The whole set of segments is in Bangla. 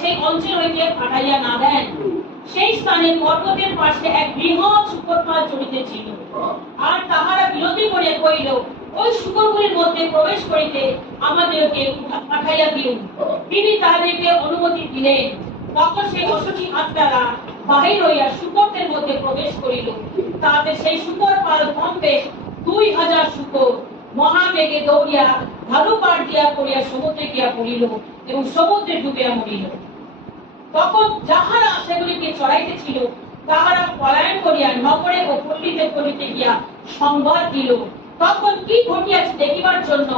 সেই অঞ্চল হইতে পাঠাইয়া না দেন, সেই স্থানে পর্বতের পাশে এক বৃহৎ শূকরপাল চলিতেছিল। আর তাহারা বিরতি করিয়া কহিল, ওই শূকরগুলির মধ্যে প্রবেশ করিতে আমাদেরকে পাঠাইয়া দিন। তিনি তাহাদেরকে অনুমতি দিলেন। তখন সেই অসুখী আত্মারা বাহির হইয়া শূকরদের মধ্যে প্রবেশ করিল। তাহাতে সেই শূকরপাল কমবে 2000 শূকর মহাবেগে দৌড়িয়া ঢালু পাড় দিয়া পড়িয়া সমুদ্রে গিয়া পড়িল এবং সমুদ্রে ডুবিয়া মরিল। তখন যাহারা সেগুলিকে চড়াইতেছিল তাহারা পলায়ন করিয়া নগরে ও পল্লীতে পল্লীতে গিয়া সংবাদ দিল। তখন কি ঘটিয়াছে দেখিবার জন্য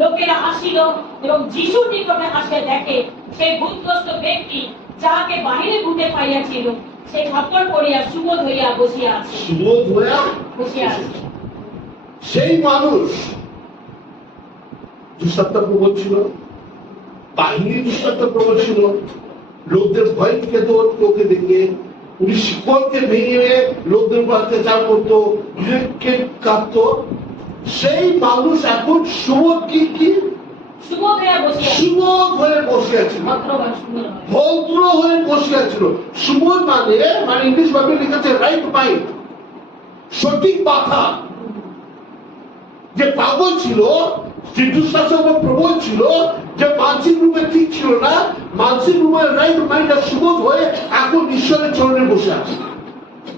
লোকেরা আসিল এবং যিশুর নিকটে আসিয়া দেখে সেই ভূতগ্রস্ত ব্যক্তি যাহাকে বাহিরে ভূতে পাইয়াছিল সে ঠাকুর করিয়া সুবোধ হইয়া বসিয়া আছে। সুবোধ হইয়া বসিয়া আছে। সেই মানুষ দুঃসত্তা প্রবল ছিল, বাহিনী দুঃসত্তা প্রবল ছিল, লোকদের ভয় থেকে লোকে দেখে উনি শিকড়কে ভেঙে লোকদের উপর অত্যাচার করতো, বিবেককে কাঁদতো। সেই মানুষ এখন সুবোধ কি সুবোধ হইয়া বসিয়া আছে। সুবোধ হয়ে বসে আছে, ভদ্র হয়ে বসে আছিল। সুবোধ মানে ইংলিশ ভাবে লিখেছে রাইট মাইন্ড, সঠিক মাথা। যে পাগল ছিল, যে দুঃশাসন প্রবল ছিল, যে মানসিক রূপে ঠিক ছিল না, মানসিক রূপে রাইট মাইন্ড আর সুবোধ হয়ে এখন ঈশ্বরের চরণে বসে আছে।